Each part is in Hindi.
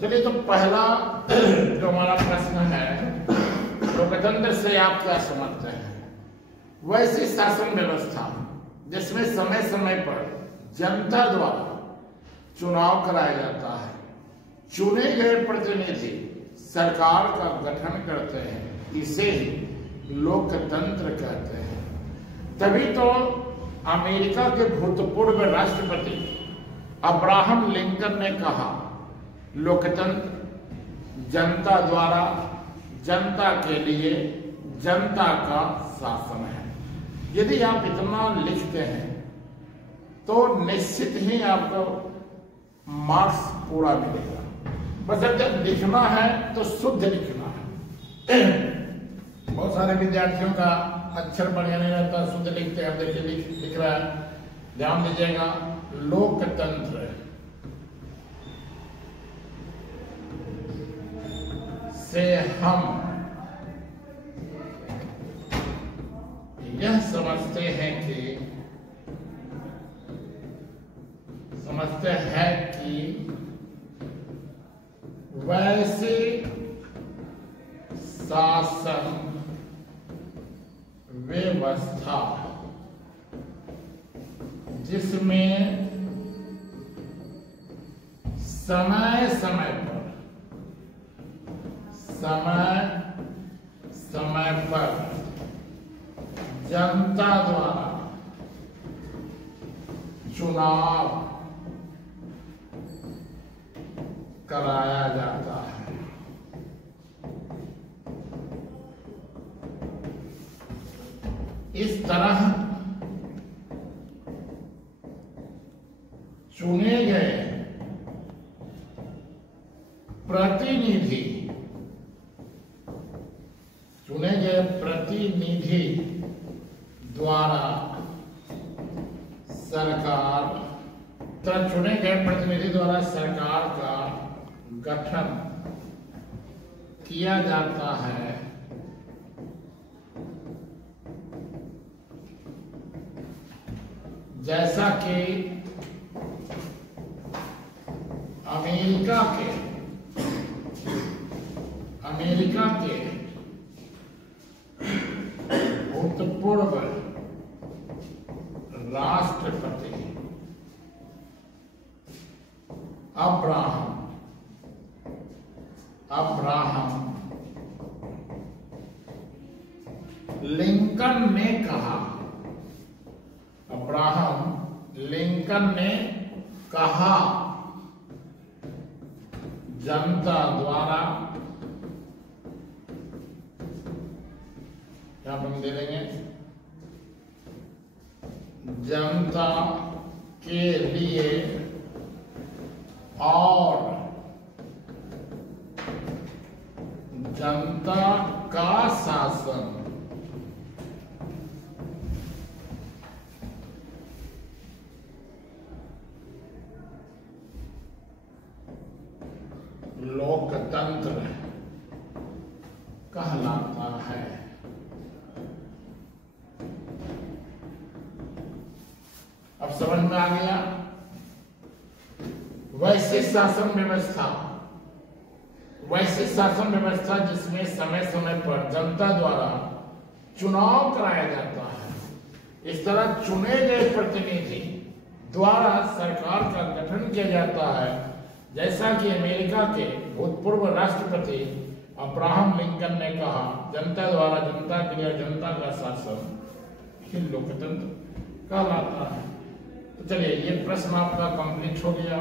चलिए, तो पहला जो हमारा प्रश्न है, लोकतंत्र से आप क्या समझते हैं? वैसी शासन व्यवस्था जिसमें समय समय पर जनता द्वारा चुनाव कराया जाता है, चुने गए प्रतिनिधि सरकार का गठन करते हैं, इसे ही लोकतंत्र कहते हैं। तभी तो अमेरिका के भूतपूर्व राष्ट्रपति अब्राहम लिंकन ने कहा, लोकतंत्र जनता द्वारा जनता के लिए जनता का शासन है। यदि आप इतना लिखते हैं तो निश्चित ही आपको मार्क्स पूरा मिलेगा। बस जब लिखना है तो शुद्ध लिखना है। बहुत सारे विद्यार्थियों का अक्षर बढ़िया नहीं रहता, शुद्ध लिखते हैं। देखिए लिख रहा है, ध्यान दीजिएगा, लोकतंत्र से हम यह समझते हैं कि वैसे शासन व्यवस्था जिसमें समय समय पर जनता द्वारा चुनाव कराया जाता है। इस तरह चुने गए प्रतिनिधि द्वारा सरकार का गठन किया जाता है। जैसा कि अमेरिका के भूतपूर्व राष्ट्रपति अब्राहम लिंकन ने कहा, जनता द्वारा, क्या हम दे देंगे, जनता के लिए और जनता का शासन लोकतंत्र कहलाता है। अब समझ में आ गया? वैसी शासन व्यवस्था जिसमें समय समय पर जनता द्वारा चुनाव कराया जाता है। इस तरह चुने गए प्रतिनिधि द्वारा सरकार का गठन किया जाता है। जैसा कि अमेरिका के भूतपूर्व राष्ट्रपति अब्राहम लिंकन ने कहा, जनता द्वारा जनता के लिए जनता का शासन ही लोकतंत्र कहलाता है। तो चलिए, ये प्रश्न आपका कंप्लीट हो गया।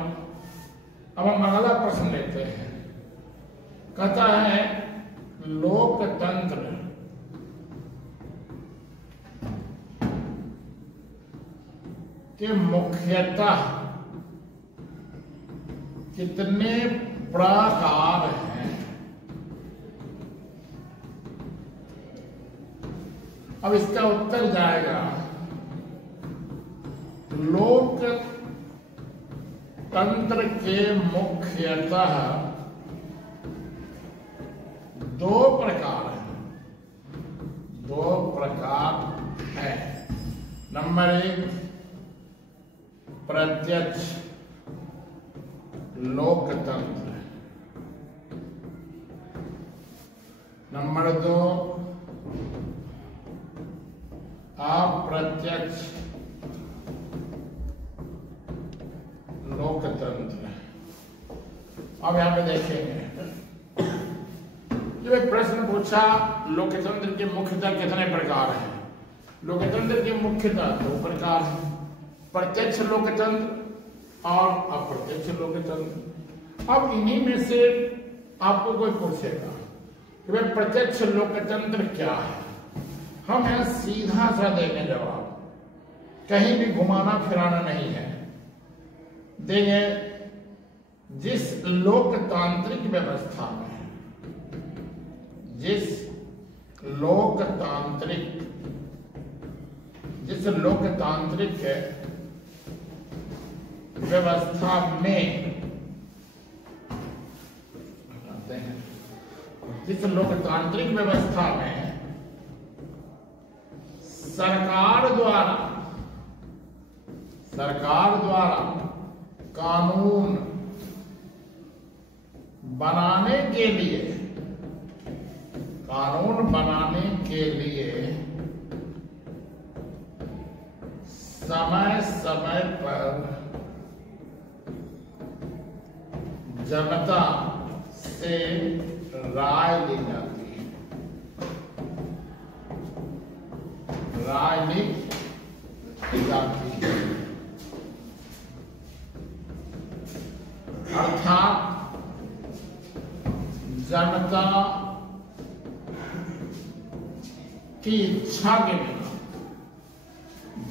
अब हम अगला प्रश्न लेते हैं। कहता है, लोकतंत्र के मुख्यतः कितने प्रकार हैं? अब इसका उत्तर जाएगा, लोकतंत्र के मुख्यतः दो प्रकार है। नंबर 1, प्रत्यक्ष लोकतंत्र। नंबर 2 अप्रत्यक्ष लोकतंत्र। अब यहां पे देखेंगे, जब एक प्रश्न पूछा लोकतंत्र के मुख्यतः कितने प्रकार हैं। लोकतंत्र के मुख्यतः 2 प्रकार हैं, प्रत्यक्ष लोकतंत्र और अप्रत्यक्ष लोकतंत्र। अब इन्हीं में से आपको कोई पूछेगा कि भाई प्रत्यक्ष लोकतंत्र क्या है, हम यहां सीधा सा देंगे जवाब, कहीं भी घुमाना फिराना नहीं है। देखिए, जिस लोकतांत्रिक व्यवस्था में, जिस लोकतांत्रिक व्यवस्था में, जिस लोकतांत्रिक व्यवस्था में सरकार द्वारा कानून बनाने के लिए समय समय पर जनता से राय ली जाती है, राय ली जाती है। अर्थात जनता की इच्छा के बिना,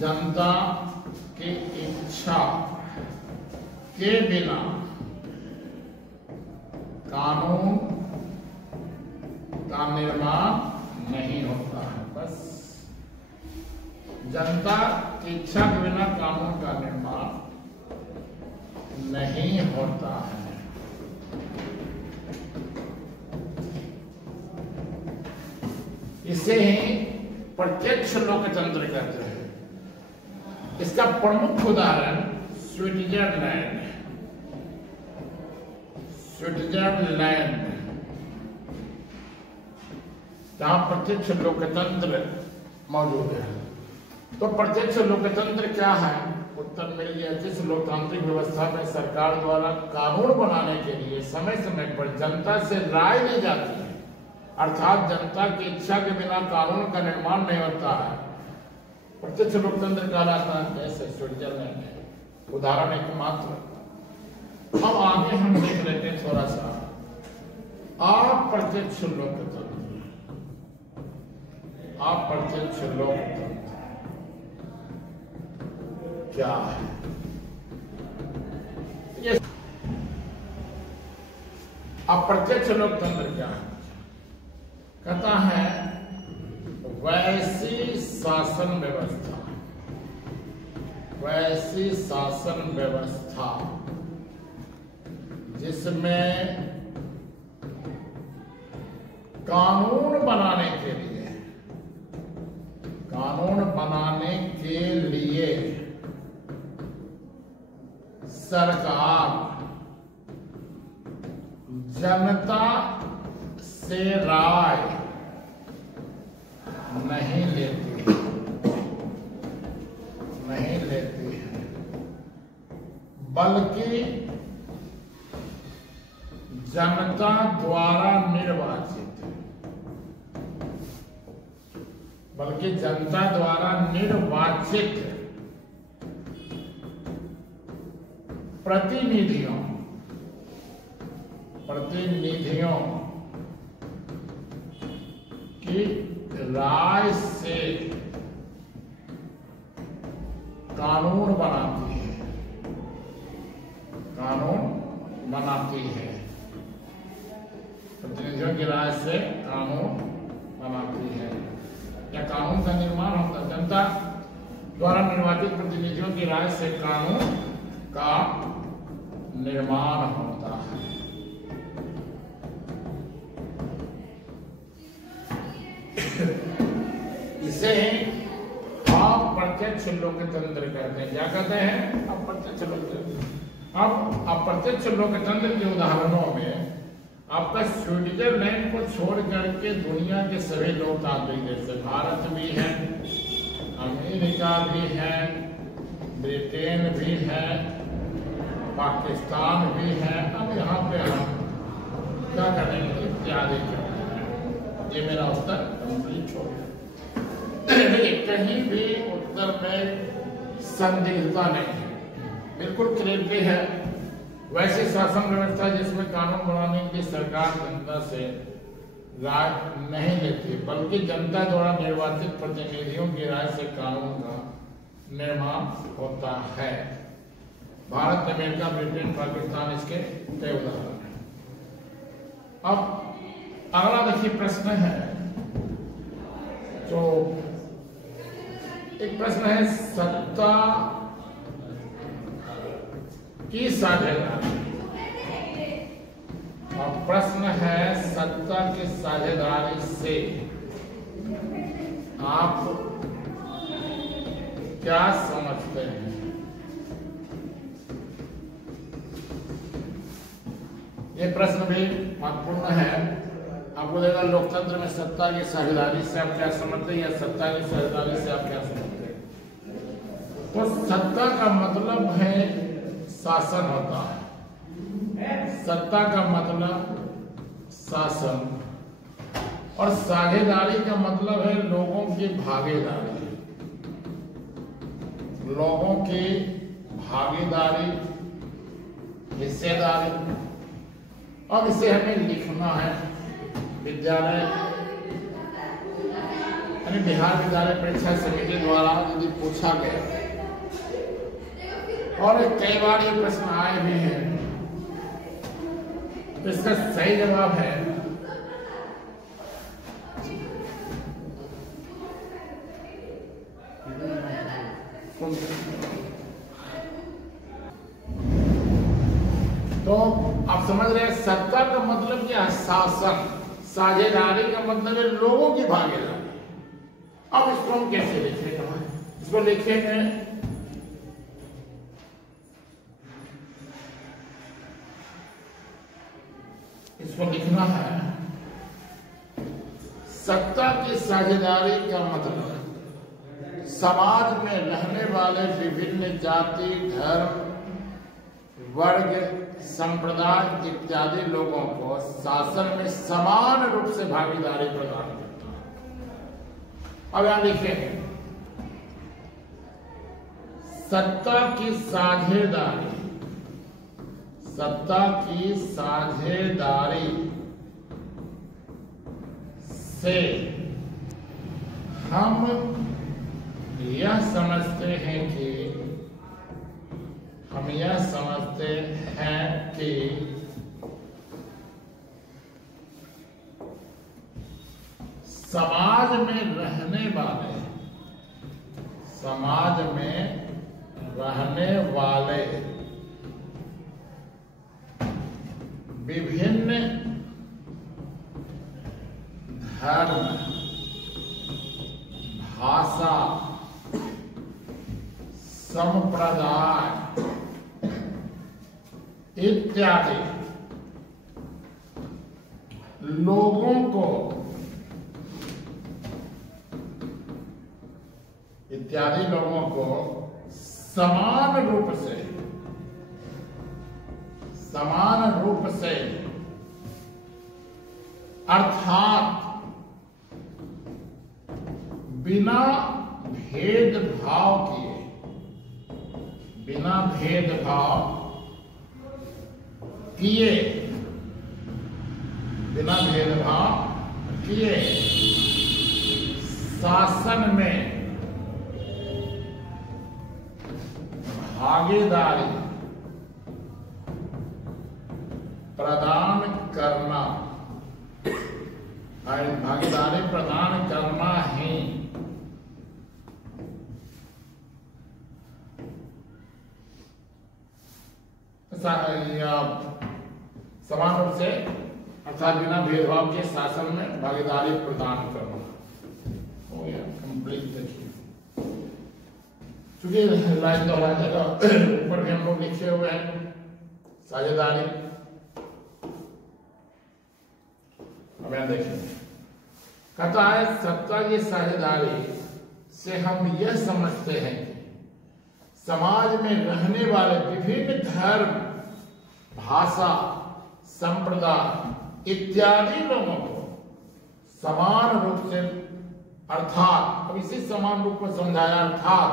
जनता की इच्छा के बिना कानून का निर्माण नहीं होता है। बस जनता की इच्छा के बिना कानून का निर्माण नहीं होता है। इसे ही प्रत्यक्ष लोकतंत्र कहते हैं। इसका प्रमुख उदाहरण स्विट्जरलैंड जहां प्रत्यक्ष लोकतंत्र मौजूद है। तो प्रत्यक्ष लोकतंत्र क्या है? उत्तर मिल गया, जिस लोकतांत्रिक व्यवस्था में सरकार द्वारा कानून बनाने के लिए समय समय पर जनता से राय ली जाती है, अर्थात जनता की इच्छा के बिना कानून का निर्माण नहीं होता है, प्रत्यक्ष लोकतंत्र कहलाता है। जैसे स्विट्जरलैंड है उदाहरण एकमात्र। अब आगे हम देख लेते हैं थोड़ा सा अप्रत्यक्ष लोकतंत्र। अप्रत्यक्ष लोकतंत्र क्या है? ये अप्रत्यक्ष लोकतंत्र क्या है? कहता है वैसी शासन व्यवस्था जिसमें कानून बनाने के लिए सरकार जनता से राय नहीं लेती है, बल्कि जनता द्वारा निर्वाचित प्रतिनिधियों की राय से कानून बनाती है। प्रतिनिधियों की राय से कानून बनाती है या कानून का निर्माण होता है। जनता द्वारा निर्वाचित प्रतिनिधियों की राय से कानून का निर्माण होता है। इसे अप्रत्यक्ष लोकतंत्र कहते हैं। क्या कहते हैं? अप्रत्यक्ष लोकतंत्र। अब अप्रत्यक्ष लोकतंत्र के उदाहरणों में आपका स्विट्जरलैंड को छोड़ करके दुनिया के सभी लोकतांत्रिक देश, भारत भी है, अमेरिका भी है, ब्रिटेन भी है, पाकिस्तान भी है। अब यहाँ पे हम क्या करेंगे, इत्यादि करेंगे। ये मेरा उत्तर कंप्लीट हो गया। कहीं भी उत्तर में संदिग्धता नहीं है, बिल्कुल क्लियरिटी है। वैसी शासन व्यवस्था जिसमें कानून बनाने की सरकार जनता से राय नहीं लेती, बल्कि जनता द्वारा निर्वाचित प्रतिनिधियों की राय से कानून का निर्माण होता है। भारत, अमेरिका, ब्रिटेन, पाकिस्तान इसके कई उदाहरण हैं। अब अगला देखिए प्रश्न है, तो एक प्रश्न है सत्ता की साझेदारी। और प्रश्न है सत्ता की साझेदारी से आप क्या समझते हैं? ये प्रश्न भी महत्वपूर्ण है। आपको देगा लोकतंत्र में सत्ता की साझेदारी से आप क्या समझते हैं, या सत्ता की साझेदारी से आप क्या समझते हैं? तो सत्ता का मतलब है शासन होता है, सत्ता का मतलब शासन, और साझेदारी का मतलब है लोगों की भागीदारी, लोगों की भागीदारी, हिस्सेदारी। अब इसे हमें लिखना है। विद्यालय यानी बिहार विद्यालय परीक्षा समिति द्वारा यदि पूछा गया, और कई बार ये प्रश्न आए भी हैं, तो इसका सही जवाब है तो आप समझ रहे हैं सत्ता का मतलब क्या है, शासन। साझेदारी का मतलब है लोगों की भागीदारी। अब इसको हम कैसे लिखेंगे? इसको लिखेंगे इसको लिखना है सत्ता की साझेदारी का मतलब समाज में रहने वाले विभिन्न जाति, धर्म, वर्ग, संप्रदाय इत्यादि लोगों को शासन में समान रूप से भागीदारी प्रदान करता है। अब यहां लिखेंगे सत्ता की साझेदारी, सत्ता की साझेदारी से हम यह समझते हैं कि समाज में रहने वाले विभिन्न धर्म, भाषा, संप्रदाय इत्यादि लोगों को समान रूप से अर्थात बिना भेदभाव किए शासन में भागीदारी प्रदान करना ही समान रूप से अर्थात बिना भेदभाव के शासन में भागीदारी प्रदान करना हो गया कंप्लीट। देखिए चूंकि लाइन दोहराने का ऊपर भी हम लोग लिखे हुए हैं साझेदारी, अब यहां देखेंगे, कहता है सत्ता की साझेदारी से हम यह समझते हैं कि समाज में रहने वाले विभिन्न धर्म, भाषा, संप्रदाय इत्यादि लोगों को समान रूप से, अर्थात अब इसी समान रूप में समझाया, अर्थात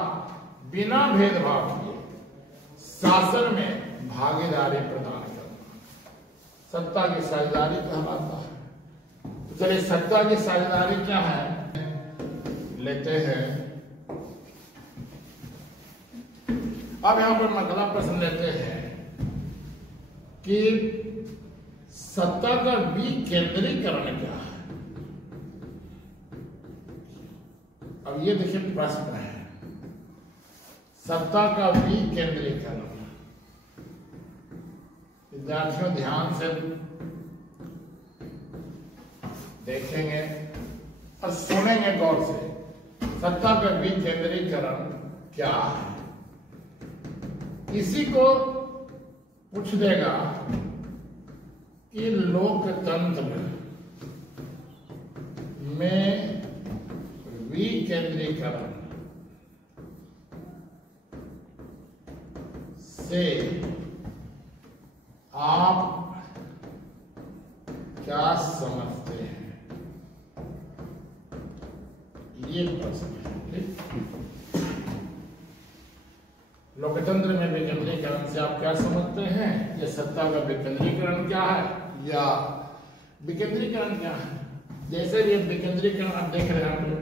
बिना भेदभाव किए शासन में भागीदारी प्रदान करना सत्ता की साझेदारी कहलाता है। तो चलिए सत्ता की साझेदारी क्या है लेते हैं। अब यहां पर अगला प्रश्न लेते हैं कि सत्ता का विकेंद्रीकरण क्या है। अब ये देखिए प्रश्न है, सत्ता का विकेंद्रीकरण। विद्यार्थियों ध्यान से देखेंगे और सुनेंगे गौर से, सत्ता का विकेंद्रीकरण क्या है। इसी को पूछ देगा कि लोकतंत्र में विकेंद्रीकरण से आप क्या समझते हैं, ये प्रश्न है। लोकतंत्र में विकेंद्रीकरण से आप क्या समझते हैं, या सत्ता का विकेंद्रीकरण क्या है, या विकेंद्रीकरण क्या है। जैसे भी विकेंद्रीकरण आप देख रहे हैं हम लोग,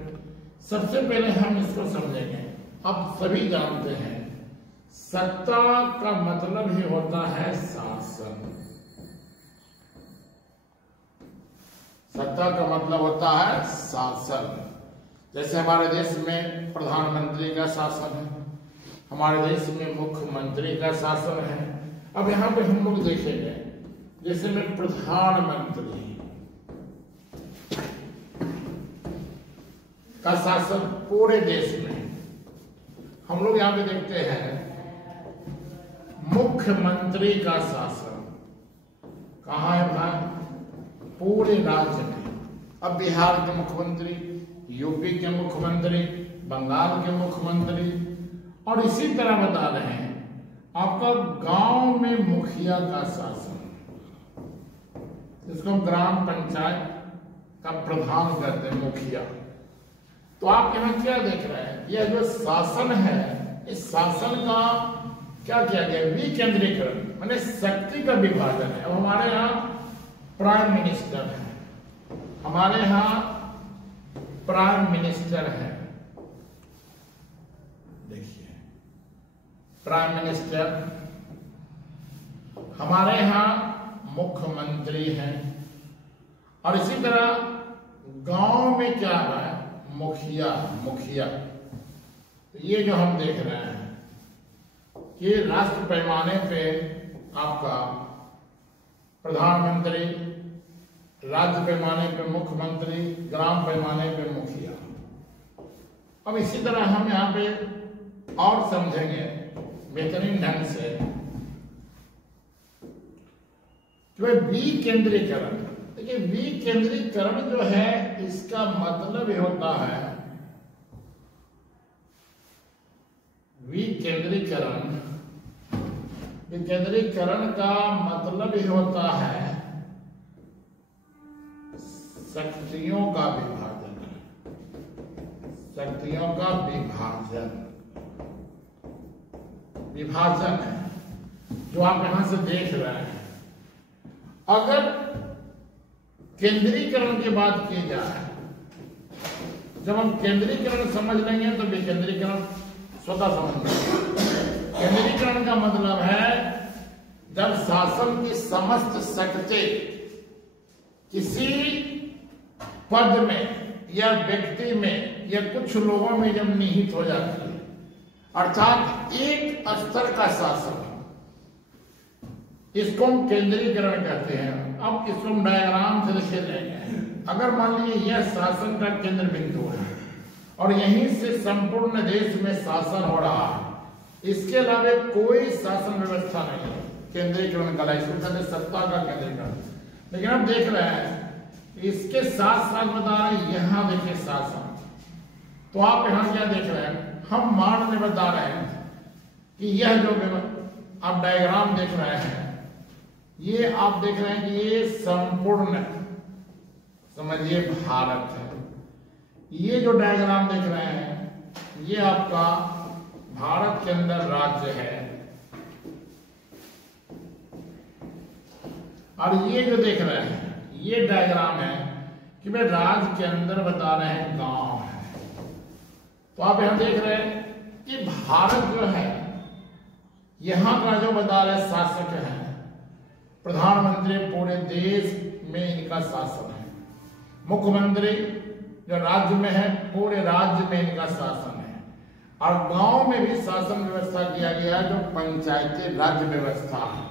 सबसे पहले हम इसको समझेंगे। अब सभी जानते हैं सत्ता का मतलब ही होता है शासन। सत्ता का मतलब होता है शासन। जैसे हमारे देश में प्रधानमंत्री का शासन है, हमारे देश में मुख्यमंत्री का शासन है। अब यहां पे हम लोग देखेंगे, जैसे में प्रधानमंत्री का शासन पूरे देश में, हम लोग यहां पे देखते हैं मुख्यमंत्री का शासन कहां है भाई, पूरे राज्य में। अब बिहार के मुख्यमंत्री, यूपी के मुख्यमंत्री, बंगाल के मुख्यमंत्री, और इसी तरह बता रहे हैं आपका गांव में मुखिया का शासन, इसको ग्राम पंचायत का प्रधान कहते हैं, मुखिया। तो आप यहां क्या देख रहे हैं, यह जो शासन है, इस शासन का क्या किया गया, विकेंद्रीकरण, माने शक्ति का विभाजन है। अब हमारे यहाँ प्राइम मिनिस्टर है, हमारे यहाँ प्राइम मिनिस्टर है, देखिए प्राइम मिनिस्टर, हमारे यहाँ मुख्यमंत्री हैं, और इसी तरह गांव में क्या है, मुखिया। मुखिया ये जो हम देख रहे हैं कि राष्ट्र पैमाने पे आपका प्रधानमंत्री, राज्य पैमाने पे मुख्यमंत्री, ग्राम पैमाने पे मुखिया। अब इसी तरह हम यहाँ पे और समझेंगे बेहतरीन ढंग से कि विकेंद्रीकरण। देखिए विकेंद्रीकरण जो है, इसका मतलब ये होता है, विकेंद्रीकरण, विकेंद्रीकरण का मतलब ये होता है शक्तियों का विभाजन। शक्तियों का विभाजन, विभाजन है जो आप यहां से देख रहे हैं। अगर केंद्रीकरण की बात की जाए, जब हम केंद्रीकरण समझ लेंगे तो विकेंद्रीकरण स्वतः समझ लेंगे। केंद्रीकरण का मतलब है जब शासन की समस्त शक्ति किसी पद में या व्यक्ति में या कुछ लोगों में जब निहित हो जाती है, अर्थात एक स्तर का शासन, इसको हम केंद्रीकरण कहते हैं। अब इसको हम डायग्राम से देख लेंगे। अगर मान लीजिए यह शासन का केंद्र बिंदु है और यहीं से संपूर्ण देश में शासन हो रहा है, इसके अलावा कोई शासन व्यवस्था नहीं है, केंद्रीकरण का, इसको कहते हैं सत्ता का केंद्रीकरण। लेकिन अब देख रहे हैं इसके साथ साथ बता रहे हैं, यहां देखिए साथ साथ, तो आप यहां क्या देख रहे हैं, हम मानने बता रहे हैं कि यह जो आप डायग्राम देख रहे हैं, ये आप देख रहे हैं कि ये संपूर्ण समझिए भारत है। ये जो डायग्राम देख रहे हैं, ये आपका भारत के अंदर राज्य है, और ये जो देख रहे हैं ये डायग्राम है कि भाई राज्य के अंदर बता रहे हैं गांव है। तो आप यहां देख रहे हैं कि भारत जो है, यहां का जो बता रहे शासक है, प्रधानमंत्री पूरे देश में इनका शासन है, मुख्यमंत्री जो राज्य में है पूरे राज्य में इनका शासन है, और गांव में भी शासन व्यवस्था किया गया है जो पंचायती राज व्यवस्था है।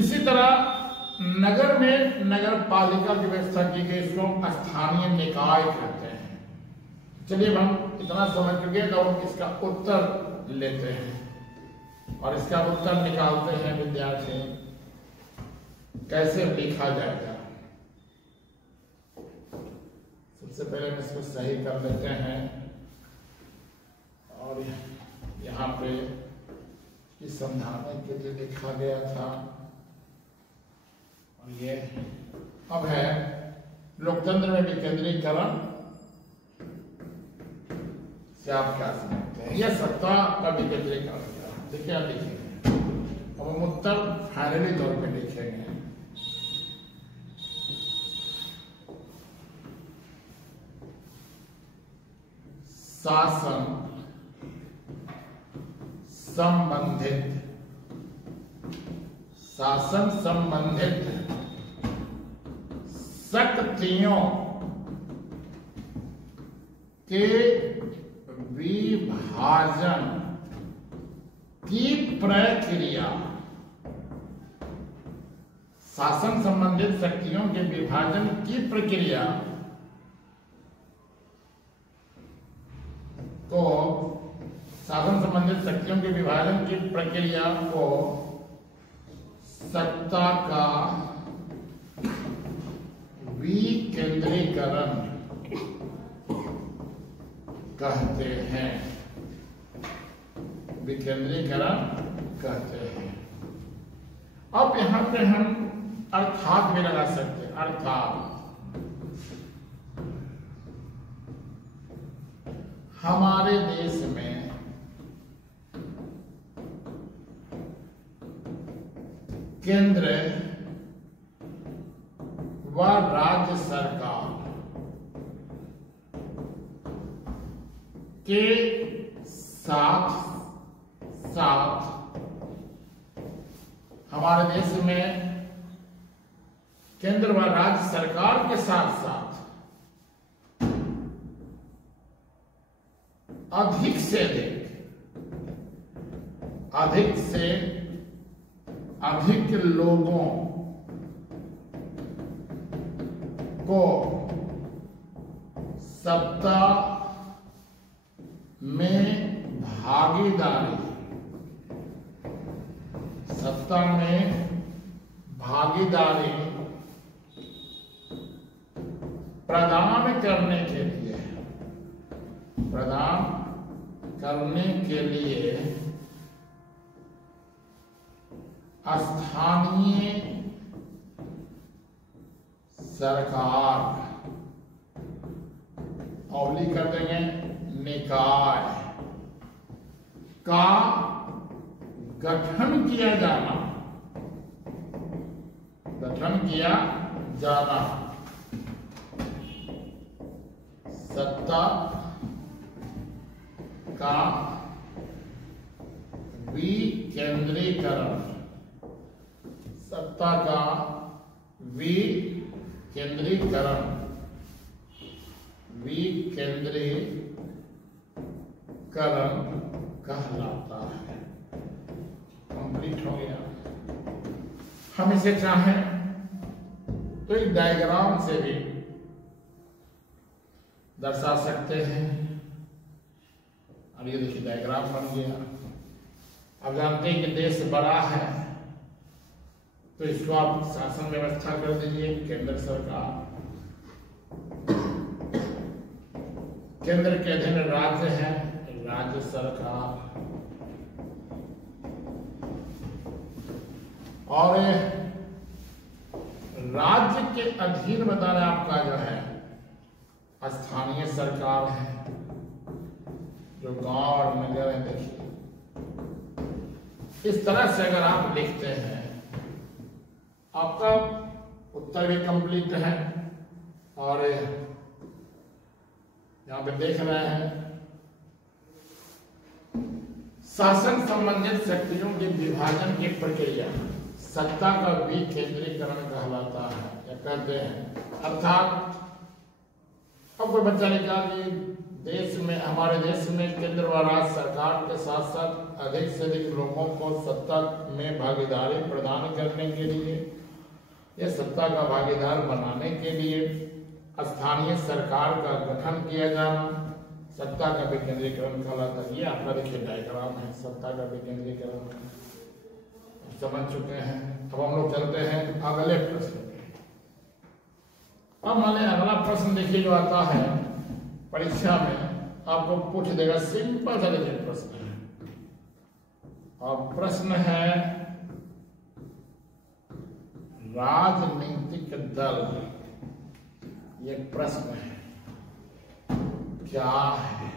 इसी तरह नगर में नगर पालिका की व्यवस्था की गई, इसको स्थानीय निकाय कहते हैं। चलिए हम इतना समझ चुके तो हम इसका उत्तर लेते हैं और इसका उत्तर निकालते हैं विद्यार्थी, कैसे लिखा जाएगा। सबसे पहले हम इसको सही कर लेते हैं, और यहाँ पे इस समझाने के लिए लिखा गया था, और ये अब है लोकतंत्र में विकेंद्रीकरण से आप क्या समझते हैं, यह सत्ता का विकेंद्रीकरण। देखिए आप लिखेंगे, अब हम उत्तर फाइनली तौर पे लिखेंगे। शासन संबंधित शक्तियों के विभाजन की प्रक्रिया, शासन संबंधित शक्तियों के विभाजन की प्रक्रिया को, शासन संबंधित शक्तियों के विभाजन की प्रक्रिया को सत्ता का विकेंद्रीकरण कहते हैं, विकेंद्रीकरण कहते हैं। अब यहां पे हम अर्थात भी लगा सकते हैं, अर्थात हमारे देश में केंद्र व राज्य सरकार के साथ साथ, हमारे देश में केंद्र व राज्य सरकार के साथ साथ अधिक से अधिक लोगों को सत्ता में भागीदारी प्रदान करने के लिए स्थानीय सरकार, अवली कर देंगे, निकाय का गठन किया जाना, सत्ता का विकेंद्रीकरण, सत्ता का विकेंद्रीकरण कहलाता है। कंप्लीट हो गया। हम इसे चाहें तो एक डायग्राम से भी दर्शा सकते हैं। अब ये देखिए डायग्राम बन गया। अब जानते हैं कि देश बड़ा है तो इसको आप शासन व्यवस्था कर दीजिए। केंद्र सरकार, केंद्र के अधीन राज्य है, राज्य सरकार, और राज्य के अधीन बता रहे आपका जो है स्थानीय सरकार है, जो गांव और नगर है। देखिए इस तरह से अगर आप लिखते हैं, आपका उत्तर भी कंप्लीट है। और यहां पे देख रहे हैं शासन संबंधित शक्तियों के विभाजन की प्रक्रिया सत्ता का विकेंद्रीकरण कहलाता है या कहते हैं। अर्थात अब कोई बच्चा लिखा कि देश में, हमारे देश में केंद्र व राज्य सरकार के साथ साथ अधिक से अधिक लोगों को सत्ता में भागीदारी प्रदान करने के लिए या सत्ता का भागीदार बनाने के लिए स्थानीय सरकार का गठन किया जाना सत्ता का विकेंद्रीकरण कहलाता है। ये आपका देखिए डायग्राम है, सत्ता का विकेंद्रीकरण समझ चुके हैं। अब हम लोग चलते हैं अगले प्रश्न पे। अब मान लें अगला प्रश्न देखिए जो आता है परीक्षा में, आपको पूछ देगा, सिंपल सा देखिए प्रश्न है। और प्रश्न है राजनीतिक दल, ये प्रश्न है क्या है?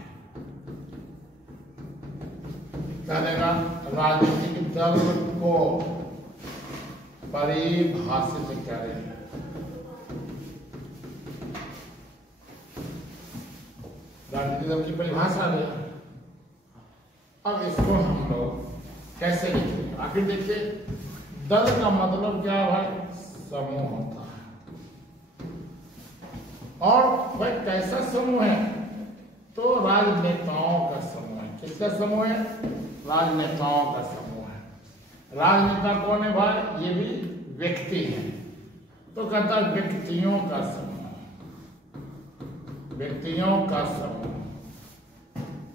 क्या देगा? राजनीतिक दल को परिभाषित करें। राजनीतिक दल की परिभाषा दे। अब इसको हम लोग कैसे लिखेंगे? आखिर देखिए दल का मतलब क्या है? समूह होता है। और वह कैसा समूह है? तो राजनेताओं का समूह है। किसका समूह है? राजनेताओं का समूह है। राजनेता कौन है भाई? ये भी व्यक्ति है, तो कहता है व्यक्तियों का समूह, व्यक्तियों का समूह।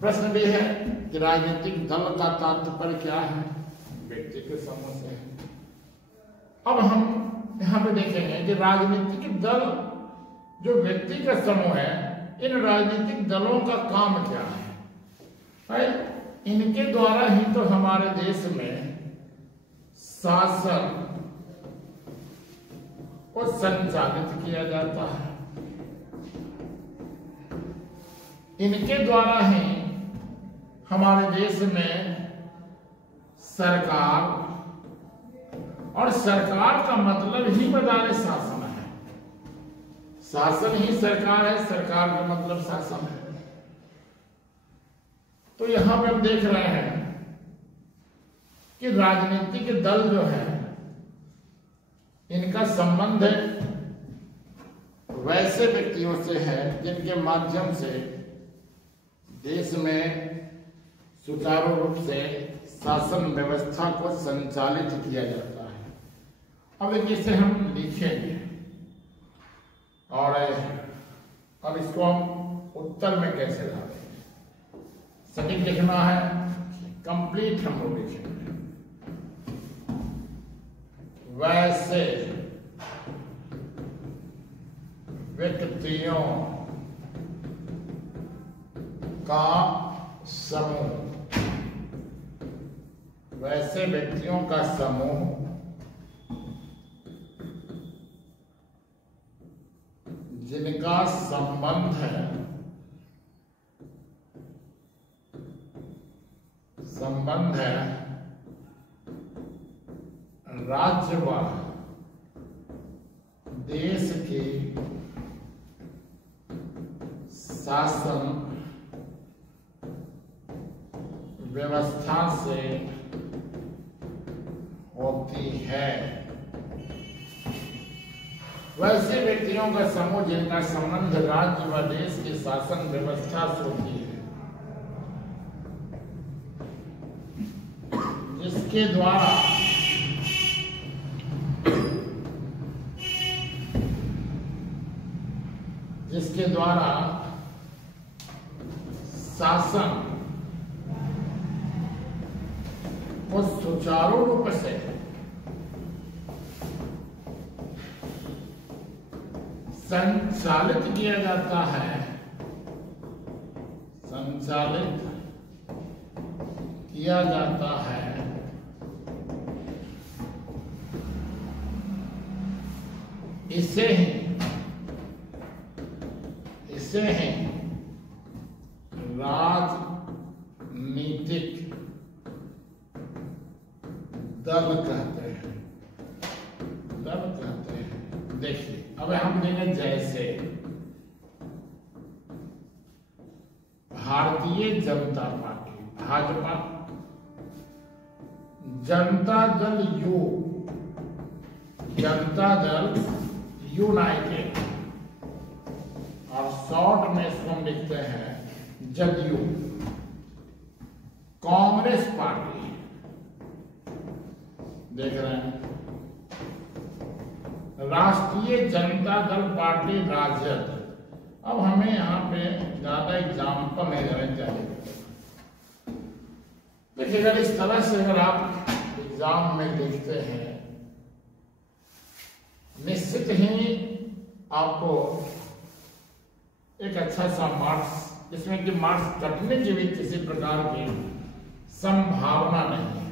प्रश्न भी है कि राजनीतिक दल का तात्पर्य क्या है? व्यक्ति के समूह से है। अब हम यहाँ पे देखेंगे कि राजनीतिक दल जो व्यक्ति का समूह है, इन राजनीतिक दलों का काम क्या है? इनके द्वारा ही तो हमारे देश में शासन को संचालित किया जाता है। इनके द्वारा ही हमारे देश में सरकार, और सरकार का मतलब ही बदले शासन है। शासन ही सरकार है, सरकार का मतलब शासन है। तो यहां पे हम देख रहे हैं कि राजनीतिक दल जो है, इनका संबंध वैसे व्यक्तियों से है जिनके माध्यम से देश में सुचारू रूप से शासन व्यवस्था को संचालित किया जाता है। अब इसे हम लिखेंगे और अब इसको हम उत्तर में कैसे डालेंगे? सटीक लिखना है, कंप्लीट हम लोग लिखेंगे। वैसे व्यक्तियों का समूह, वैसे व्यक्तियों का समूह जिनका संबंध है राज्य व देश की शासन व्यवस्था से होती है। वैसे व्यक्तियों का समूह जिनका संबंध राज्य व देश की शासन व्यवस्था से होती है, जिसके द्वारा शासन को सुचारू रूप से संचालित किया जाता है, संचालित किया जाता है इसे ही राजनीतिक दल कहते हैं, दल कहते हैं। देखिए अब हम देंगे जैसे Bharatiya Janata party Bhajpa, Janata Dal you, Janata Dal United, और शॉर्ट में इसको हम लिखते हैं जदयू, कांग्रेस पार्टी, देख रहे हैं, राष्ट्रीय जनता दल पार्टी राजद। अब हमें यहां पे ज्यादा एग्जाम्पल नहीं देना चाहिए। देखिए अगर इस तरह से अगर आप एग्जाम में देखते हैं, निश्चित ही आपको एक अच्छा सा मार्क्स, जिसमें कि मार्क्स कटने की भी किसी प्रकार की संभावना नहीं है।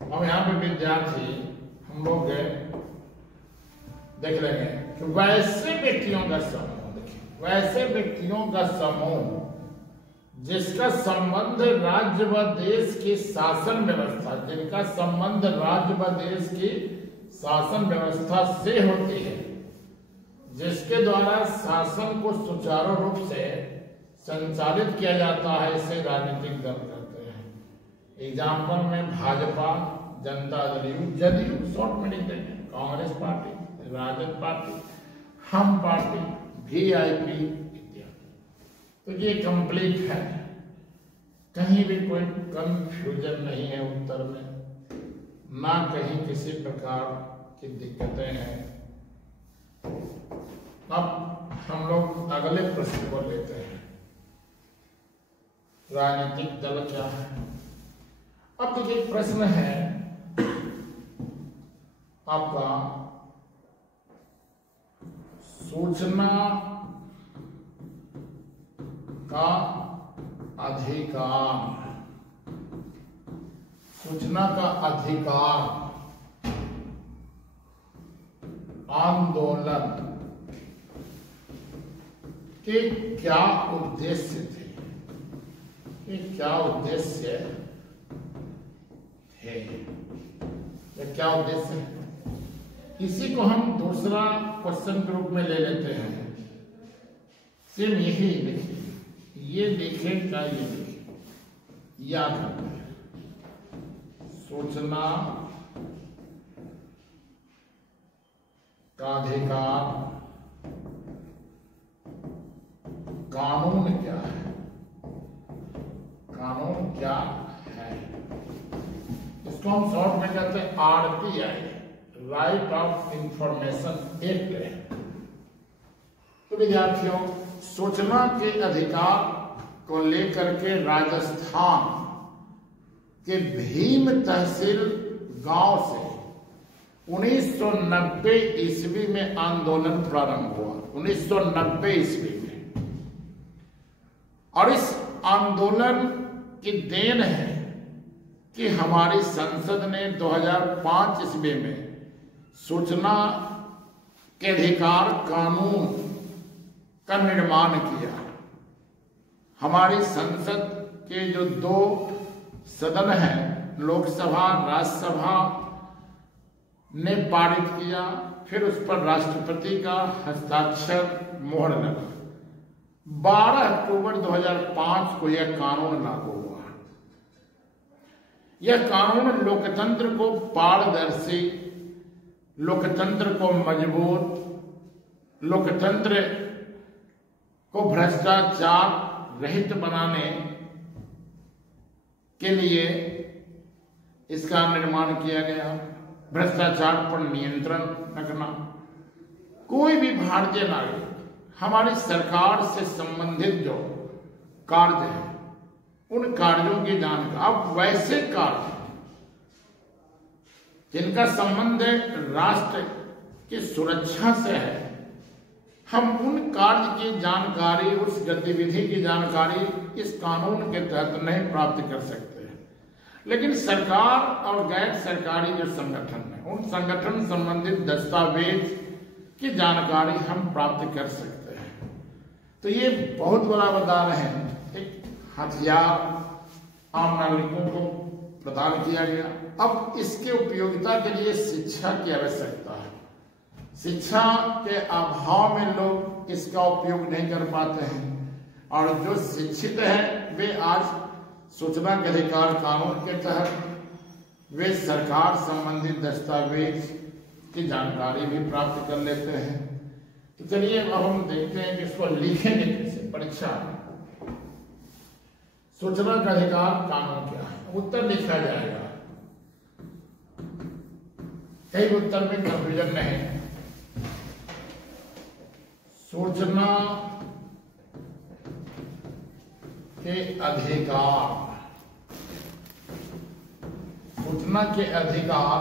अब यहाँ पे विद्यार्थी हम लोग देख लेंगे कि वैसे व्यक्तियों का समूह, देखिए वैसे व्यक्तियों का समूह जिसका संबंध राज्य व देश की शासन व्यवस्था, जिनका संबंध राज्य व देश की शासन व्यवस्था से होती है, जिसके द्वारा शासन को सुचारू रूप से संचालित किया जाता है, इसे राजनीतिक दल कहते हैं। एग्जाम्पल में भाजपा, जनता दल यू, जदयू शॉर्ट में लिख देंगे, कांग्रेस पार्टी, राजद पार्टी, हम पार्टी, वीआईपी इत्यादि। तो ये कंप्लीट है, कहीं भी कोई कंफ्यूजन नहीं है उत्तर में, ना कहीं किसी प्रकार की दिक्कतें हैं। अब हम लोग अगले प्रश्न को लेते हैं, राजनीतिक दल क्या है। अब देखिए प्रश्न है आपका, सूचना का अधिकार, सूचना का अधिकार आंदोलन के क्या उद्देश्य थे, ये क्या उद्देश्य थे, ये क्या उद्देश्य है। इसी को हम दूसरा क्वेश्चन के रूप में ले लेते हैं, सेम यही लिखिए, ये लिखेगा, ये लिखिए, याद रखना है। सूचना का अधिकार कानून क्या है, कानून क्या है, इसको हम शॉर्ट में कहते हैं RTI, right of information act है। तो विद्यार्थियों, सूचना के अधिकार को लेकर के राजस्थान के भीम तहसील गांव से 1990 ईस्वी में आंदोलन प्रारंभ हुआ, 1990 ईस्वी में। और इस आंदोलन की देन है कि हमारी संसद ने 2005 ईस्वी में सूचना के अधिकार कानून का निर्माण किया। हमारी संसद के जो दो सदन हैं, लोकसभा, राज्यसभा, ने पारित किया, फिर उस पर राष्ट्रपति का हस्ताक्षर मोहर लगा। 12 अक्टूबर 2005 को यह कानून लागू हुआ। यह कानून लोकतंत्र को पारदर्शी, लोकतंत्र को मजबूत, लोकतंत्र को भ्रष्टाचार रहित बनाने के लिए इसका निर्माण किया गया। भ्रष्टाचार पर नियंत्रण रखना, कोई भी भारतीय नागरिक हमारी सरकार से संबंधित जो कार्य है उन कार्यों की जानकारी, अब वैसे कार्य जिनका संबंध है राष्ट्र की सुरक्षा से है। हम उन कार्य की जानकारी, उस गतिविधि की जानकारी इस कानून के तहत नहीं प्राप्त कर सकते, लेकिन सरकार और गैर सरकारी जो संगठन है उन संगठन संबंधित दस्तावेज की जानकारी हम प्राप्त कर सकते हैं। तो ये बहुत बड़ा वरदान है। एक हथियार आम नागरिकों को प्रदान किया गया। अब इसके उपयोगिता के लिए शिक्षा की आवश्यकता है। शिक्षा के अभाव में लोग इसका उपयोग नहीं कर पाते हैं, और जो शिक्षित है वे आज सूचना के अधिकार कानून के तहत वे सरकार संबंधित दस्तावेज की जानकारी भी प्राप्त कर लेते हैं। तो चलिए अब हम देखते हैं कि इसको लिखेंगे कैसे परीक्षा में। सूचना का अधिकार कानून क्या है? उत्तर लिखा जाएगा। कई उत्तर में कंफ्यूजन नहीं है। सूचना के अधिकार, सूचना के अधिकार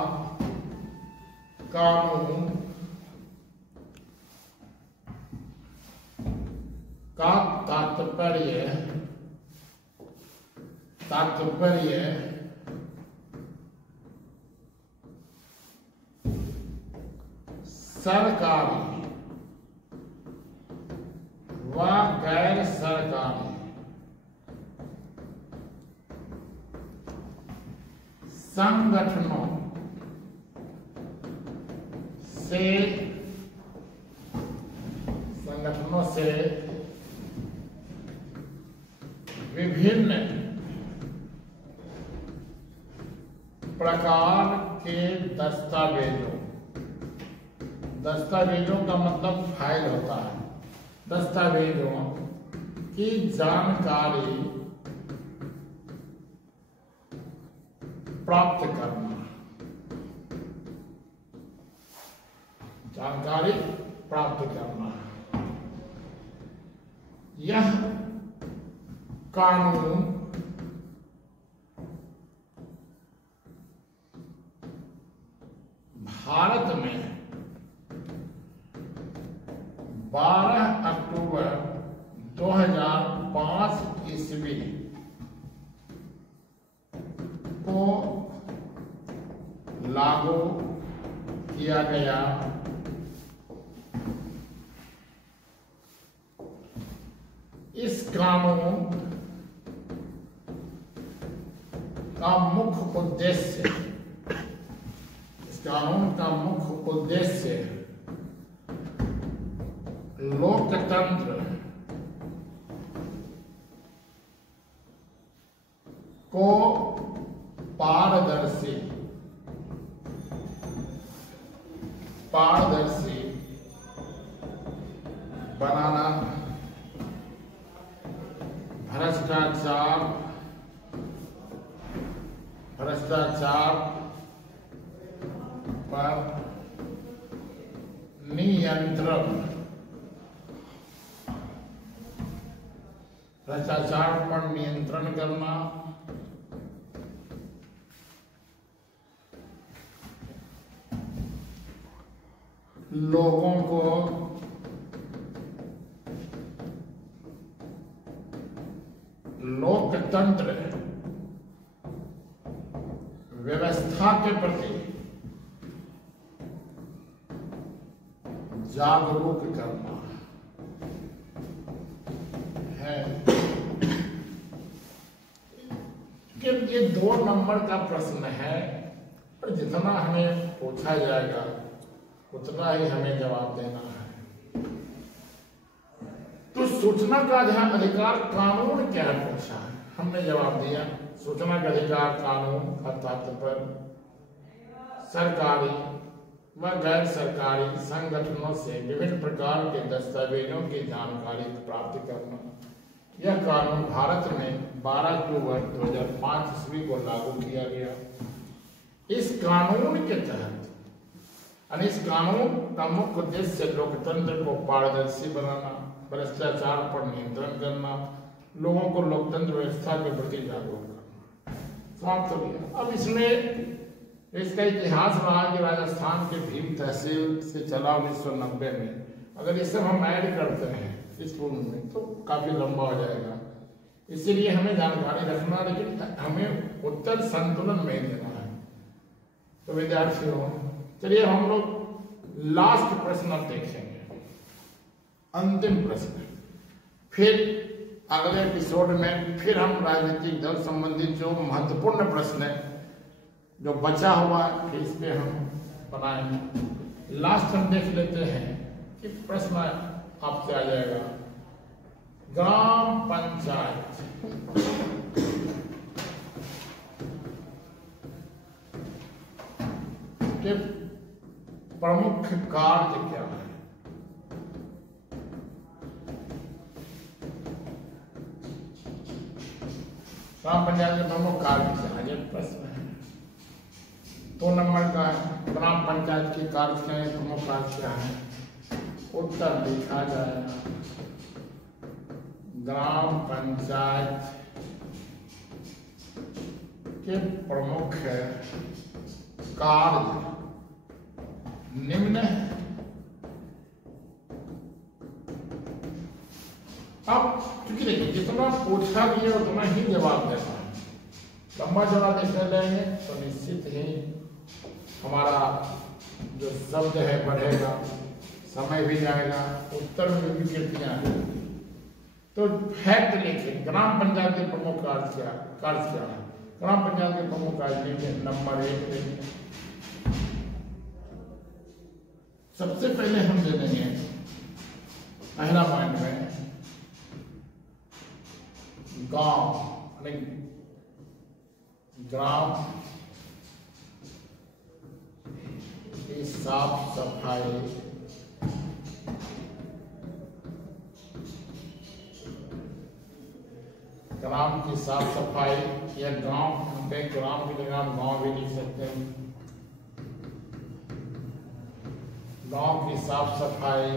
कानून का तात्पर्य सरकारी व गैर सरकारी संगठनों से विभिन्न प्रकार के दस्तावेजों का मतलब फाइल होता है। दस्तावेजों की जानकारी प्राप्त करना, जानकारी प्राप्त करना, यह कानून भारत में 12 अक्टूबर 2005 ईस्वी को लागू किया गया। इस कानून का मुख्य उद्देश्य, इस कानून का मुख्य उद्देश्य लोकतंत्र को पारदर्शी बनाना, भ्रष्टाचार पर नियंत्रण, भ्रष्टाचार पर नियंत्रण करना, लोगों को लोकतंत्र व्यवस्था के प्रति जागरूक करना है। कि ये 2 नंबर का प्रश्न है, और जितना हमें पूछा जाएगा उतना ही हमें जवाब देना है। तो सूचना का अधिकार कानून क्या पूछा है, हमने जवाब दिया। सूचना का अधिकार कानून का तात्पर्य सरकारी व गैर सरकारी संगठनों से विभिन्न प्रकार के दस्तावेजों की जानकारी प्राप्त करना। यह कानून भारत में 12 अक्टूबर 2005 ईस्वी को लागू किया गया। इस कानून के तहत, इस कानून का मुख्य उद्देश्य लोकतंत्र को पारदर्शी बनाना, भ्रष्टाचार पर नियंत्रण करना, लोगों को लोकतंत्र व्यवस्था के प्रति जागरूक करना। समाप्त हो गया। अब इसमें इसका इतिहास रहा कि राजस्थान के भीम तहसील से चला 1990 में। अगर ये सब हम ऐड करते हैं इस पूर्ण में तो काफी लंबा हो जाएगा, इसीलिए हमें जानकारी रखना, लेकिन हमें उत्तर संतुलन में देना है। तो विद्यार्थियों चलिए हम लोग लास्ट प्रश्न अब देखेंगे, अंतिम प्रश्न। फिर अगले एपिसोड में फिर हम राजनीतिक दल संबंधित जो महत्वपूर्ण प्रश्न है जो बचा हुआ है फिर इस पे हम बनाएंगे। लास्ट हम देख लेते हैं कि प्रश्न आपसे आ जाएगा, ग्राम पंचायत के प्रमुख कार्य क्या है? ग्राम पंचायत के प्रमुख कार्य क्या है, ये प्रश्न है। 2 नंबर का है, ग्राम पंचायत के कार्य क्या है, प्रमुख कार्य क्या है? उत्तर लिखा जाएगा, ग्राम पंचायत के प्रमुख कार्य निम्न है। अब चूंकि देखिए जितना पूछा गया उतना ही जवाब देना है। लंबा जवाब देते लेंगे तो निश्चित ही हमारा जो शब्द है बढ़ेगा, समय भी जाएगा, उत्तर में भी विकृतियां हैं। तो फैक्ट लिखिए, ग्राम पंचायत के प्रमुख कार्य क्या है? ग्राम पंचायत के प्रमुख कार्य लिखिए, नंबर 1 लिखिए। सबसे पहले हम दे देंगे पहला पॉइंट में गांव, ग्राम की साफ सफाई ग्राम की साफ सफाई, या गांव पे ग्राम की जगह हम गांव भी लिख सकते हैं। गांव की साफ सफाई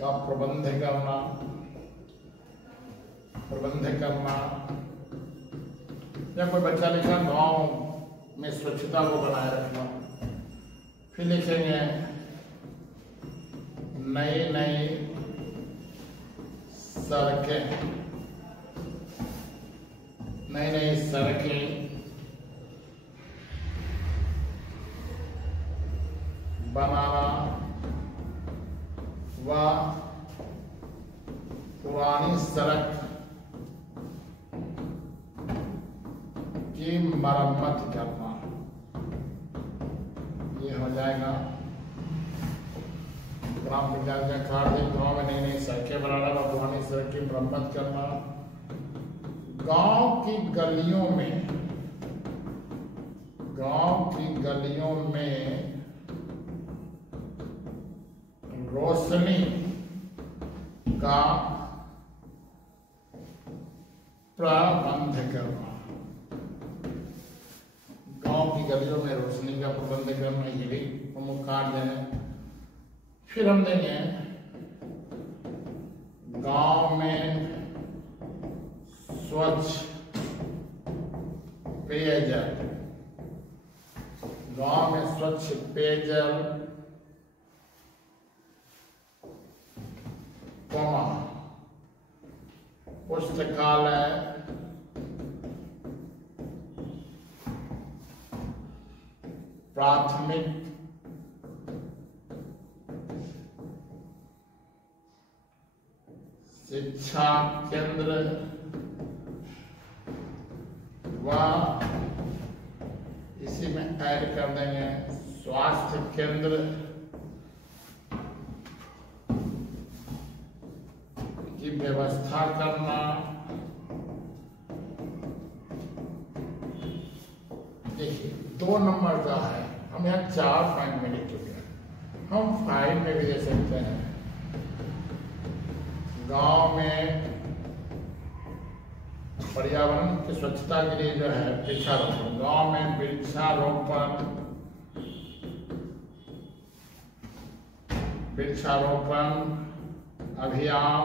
का प्रबंध करना, या कोई बच्चा लिखा गांव में स्वच्छता को बनाए रखना। फिर लिखेंगे नई सड़कें बनाना व पुरानी सड़क की मरम्मत करना। ये हो जाएगा ग्राम पंचायत का कार्य। गांव में नई सड़कें बनाना व पुरानी सड़क की मरम्मत करना। गांव की गलियों में रोशनी का प्रबंध करना। गांव की गलियों में रोशनी का प्रबंध करना, ये भी प्रमुख कार्य है। फिर हम देंगे गांव में स्वच्छ पेयजल, गांव में स्वच्छ पेयजल, पुस्तकालय, प्राथमिक शिक्षा केंद्र व इसी में ऐड कर देंगे स्वास्थ्य केंद्र की व्यवस्था करना। देखिए 2 नंबर का है, हम यहाँ 4 पॉइंट में लिख चुके हैं, हम 5 में भी दे सकते हैं। गांव में पर्यावरण की स्वच्छता के लिए जो है वृक्षारोपण, गांव में वृक्षारोपण अभियान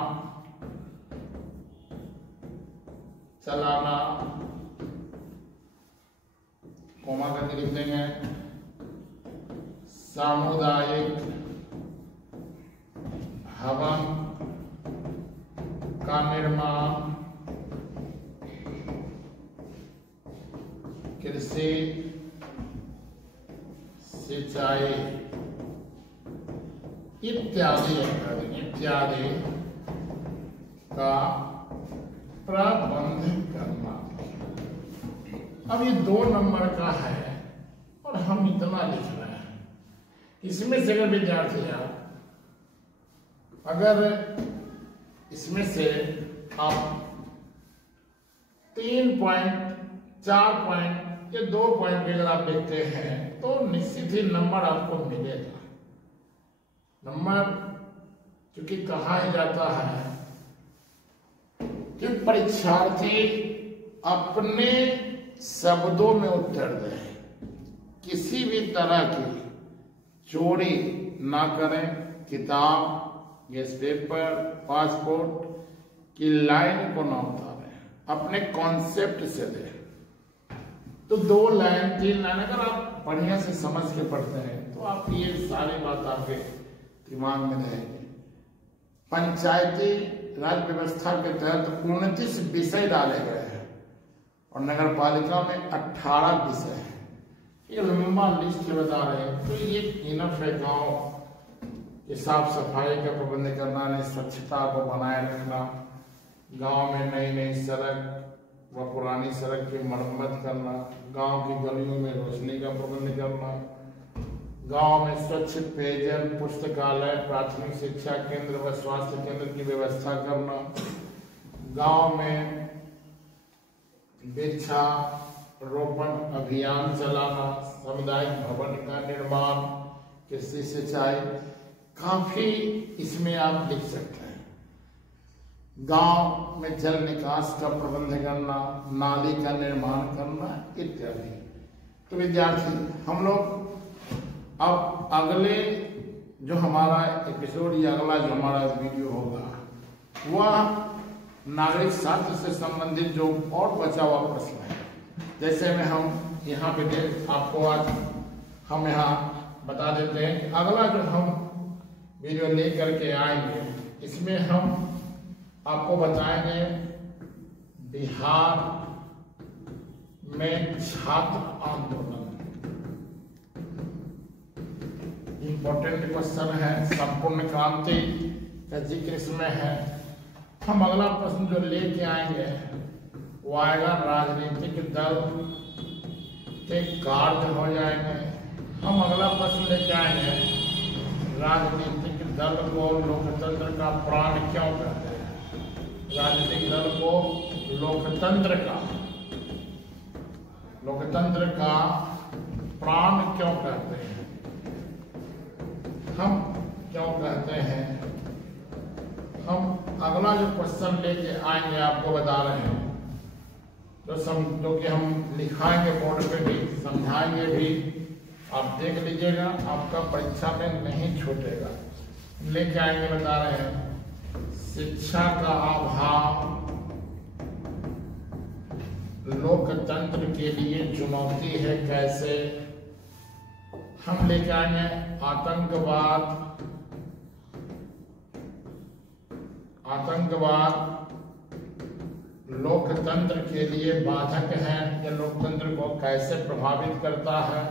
चलाना कोमा करके लिख देंगे, सामुदायिक हवन का निर्माण कृषि सिंचाई इत्यादि का प्रबंध करना। अब ये 2 नंबर का है और हम इतना लिख रहे हैं। इसमें से अगर विद्यार्थी अगर इसमें से आप 3 पॉइंट 4 पॉइंट या 2 पॉइंट भी अगर आप लिखते हैं तो निश्चित ही नंबर आपको मिलेगा। नंबर क्योंकि कहा ही जाता है कि परीक्षार्थी अपने शब्दों में उत्तर दे, किसी भी तरह की चोरी ना करें, किताब, गैस पेपर, पासपोर्ट की लाइन को ना उतारें, अपने कॉन्सेप्ट से दे। तो 2 लाइन 3 लाइन अगर आप बढ़िया से समझ के पढ़ते हैं तो आप ये सारी बात आपके दिमाग में रहेगी। पंचायती राज व्यवस्था के तहत 29 विषय डाले गए हैं और नगर पालिका में 18 विषय हैं। ये लंबा लिस्ट बता रहे हैं। तो ये इनफ है गाँव की साफ सफाई का प्रबंध करना, स्वच्छता को बनाए रखना, गांव में नई सड़क व पुरानी सड़क की मरम्मत करना, गांव की गलियों में रोशनी का प्रबंध करना, गांव में स्वच्छ पेयजल, पुस्तकालय, प्राथमिक शिक्षा केंद्र व स्वास्थ्य केंद्र की व्यवस्था करना, गांव में वृक्षारोपण अभियान चलाना, सामुदायिक भवन का निर्माण, कृषि सिंचाई, काफी इसमें आप लिख सकते हैं। गांव में जल निकास का प्रबंध करना, नाली का निर्माण करना इत्यादि। तो विद्यार्थी हम लोग अब अगले जो हमारा एपिसोड या अगला जो हमारा वीडियो होगा वह नागरिक शास्त्र से संबंधित जो और बचा हुआ प्रश्न है, जैसे में हम यहाँ पे आपको आज हम यहाँ बता देते हैं कि अगला जो हम वीडियो ले करके आएंगे इसमें हम आपको बताएंगे बिहार में छात्र आंदोलन। इंपॉर्टेंट क्वेश्चन है, संपूर्ण क्रांति का जिक्र इसमें है। हम अगला प्रश्न जो लेके आएंगे वो आएगा राजनीतिक दल के कार्य हो जाएंगे। हम अगला प्रश्न लेके आएंगे राजनीतिक दल को लोकतंत्र का प्राण क्यों कहते हैं। राजनीतिक दल को लोकतंत्र का प्राण क्यों कहते हैं, हम क्यों कहते हैं। हम अगला जो क्वेश्चन लेके आएंगे आपको बता रहे हैं, जो कि हम लिखाएंगे बोर्ड पे भी, समझाएंगे भी, आप देख लीजिएगा, आपका परीक्षा में नहीं छूटेगा। लेके आएंगे बता रहे हैं शिक्षा का अभाव लोकतंत्र के लिए चुनौती है कैसे। हम लेके आएंगे आतंकवाद लोकतंत्र के लिए बाधक है या लोकतंत्र को कैसे प्रभावित करता है।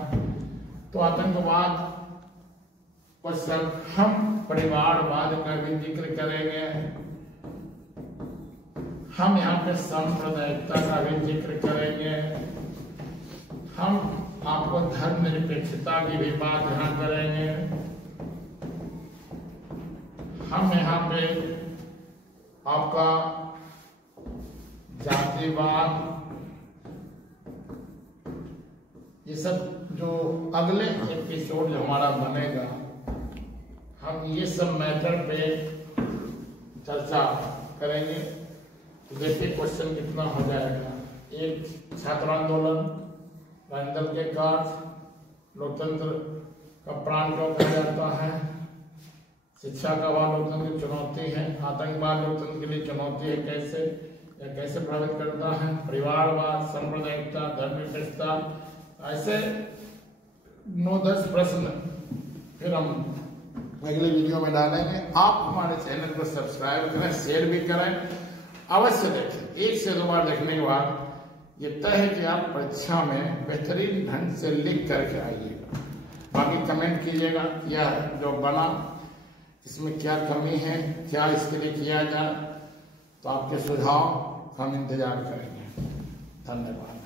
तो आतंकवाद पर हम परिवारवाद का भी जिक्र करेंगे। हम यहाँ पे सांप्रदायिकता का भी जिक्र करेंगे। हम आपको धर्मनिरपेक्षता की भी बात यहाँ करेंगे। हम यहाँ पे आपका जातिवाद, ये सब जो अगले एपिसोड जो हमारा बनेगा हम ये सब मैटर पे चर्चा करेंगे। तो देखिए क्वेश्चन कितना हो जाएगा। एक छात्र आंदोलन, दल के कार्य, लोकतंत्र का प्राण क्यों कहा जाता है, शिक्षा का अभाव लोकतंत्र की चुनौती है, आतंकवाद लोकतंत्र के लिए चुनौती है कैसे या कैसे प्रभावित करता है, परिवारवाद, सांप्रदायिकता, धर्मनिरपेक्षता, ऐसे 9-10 प्रश्न फिर हम अगले वीडियो में डालेंगे। आप हमारे चैनल को सब्सक्राइब करें, शेयर भी करें, अवश्य देखें। 1 से 2 बार देखने के बाद ये तय है कि आप परीक्षा में बेहतरीन ढंग से लिख करके आइएगा। बाकी कमेंट कीजिएगा यह जो बना इसमें क्या कमी है, क्या इसके लिए किया जाए, तो आपके सुझाव हम इंतजार करेंगे। धन्यवाद।